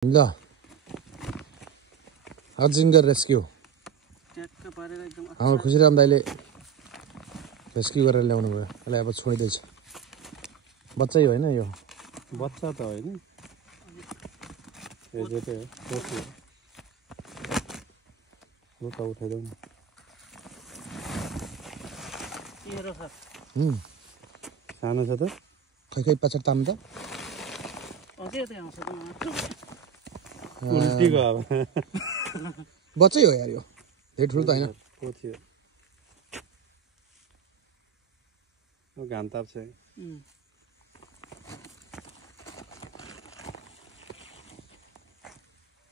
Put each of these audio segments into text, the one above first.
ल अजिङ्गर रेस्क्यु हाम्रो खुसीराम दाइले रेस्क्यु गरेर ल्याउनु भयो। यसलाई अब छोडिँदैछ। बच्चै होइन यो बच्चा त होइन यो जेटे हो त उठाइदेऊ न। सानो छ त खै खै पछाडि ताम त उल्टीको अब बच्चै हो यार यो धेरै ठुलो त होइन। थियो घाम ताप्छ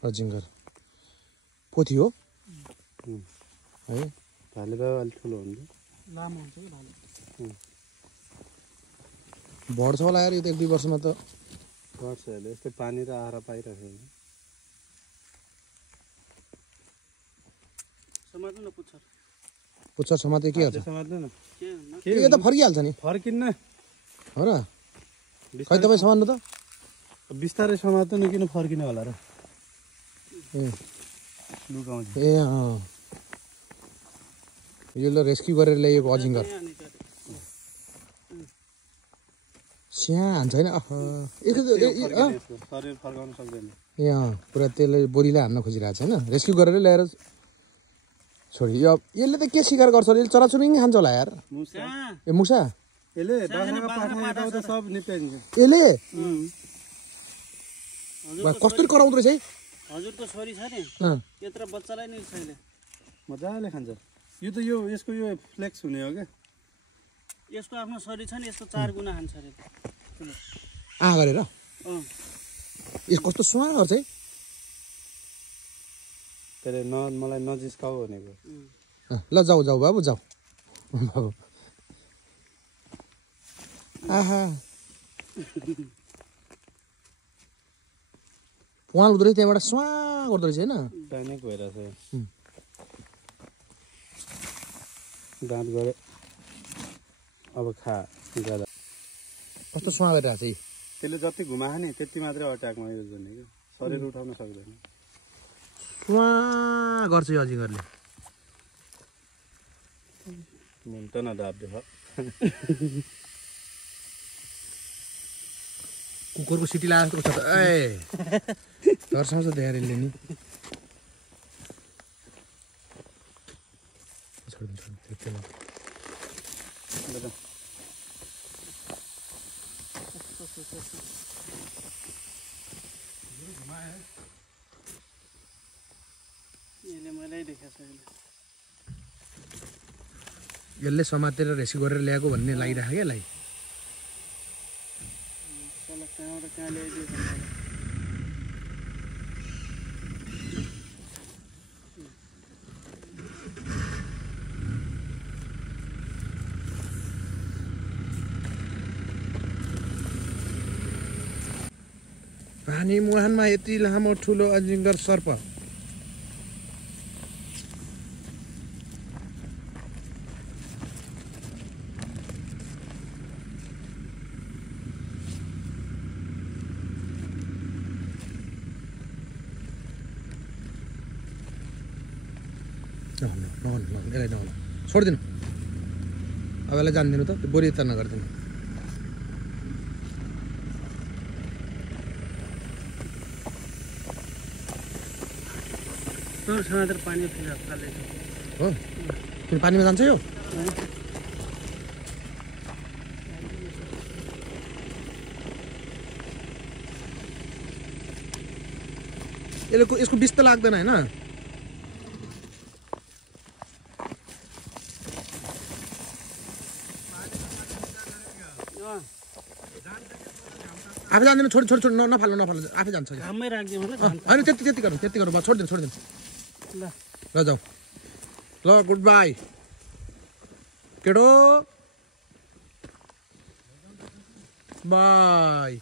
अजिङ्गर पोथी हो है। भाले त अलिक ठुलो हुन्छ लामो हुन्छ कि भाले बढ्छ होला यार यो त 1-2 वर्षमा त बढ्छ अहिले। यस्तै पानी र आहारा पाइरहेको छ। समात्नु न पुच्छर समाते के हुन्छ समात्नु न यो त फर्किहाल्छ नि फर्किन्न हो र। खै तपाईँ समात्नु त बिस्तारै समात्नु न किन फर्किने होला र। लुकाउँछ ए अँ यो ल रेस्क्यु गरेर ल्याएको अजिङ्गर स्या हान्छ होइन शरीर फर्काउन सक्दैन। ए अँ पुरा त्यसले बोरीलाई हान्न खोजिरहेको छ होइन। रेस्क्यु गरेर ल्याएर छोडी यो यसले त के शिकार गर्छ यसले चराचुरुङ्गी खान्छ होला यार। ए मुसा यसले बाख्राको पाठा यताउता सब निप्याइदिन्छ यसले कस्तो कराउँदो रहेछ है। हजुरको छोरी छ नि त्यत्रो बच्चालाई नि छैन मजाले खान्छ। यो त यो यसको यो फ्लेक्स हुने हो क्या। यसको आफ्नो शरीर छ नि यसको 4 गुणा खान्छ अरे आ गरेर यो कस्तो सुहा गर्छ है। त्यसले मलाई नजिस्काऊ भनेको। ल जाऊ जाऊ बाबु जाऊ बाबु आहा पुवाल हुँदो रहेछ त्यहाँबाट सुहा गर्दो रहेछ होइन। प्यानिक भइरहेछ दाँत गरे अब खा ज्यादा कस्तो सुहा गरिरहेको छ है। त्यसले जति घुमायो नि त्यति मात्रै अट्याकमा युज गर्ने क्या। शरीर उठाउन सक्दैन। सुहा गर्छ यो अजिङ्गरले। मुन त नदाब्दे कुकुरको सिटी लागेको छ त ए तर्साउँछ धेरैले नि। यसले समातेर रेस्क्यु गरेर ल्याएको भन्ने लागिरहेको क्या यसलाई। पानी मुहानमा यति लामो ठुलो अजिङ्गर सर्प यसलाई नहुनु छोडिदिनु अब यसलाई जानिदिनु त त्यो बोरी त नगरिदिनु। पानी हो किन पानीमा जान्छ यो यसको विष त लाग्दैन होइन। आफै जान्दिनु छोड छोड छोड नफाल्नु नफाल्नु आफै जान्छ होइन। त्यति गर्नु छोडिदिनु ल जाऊ ल गुड बाई केटो बाई।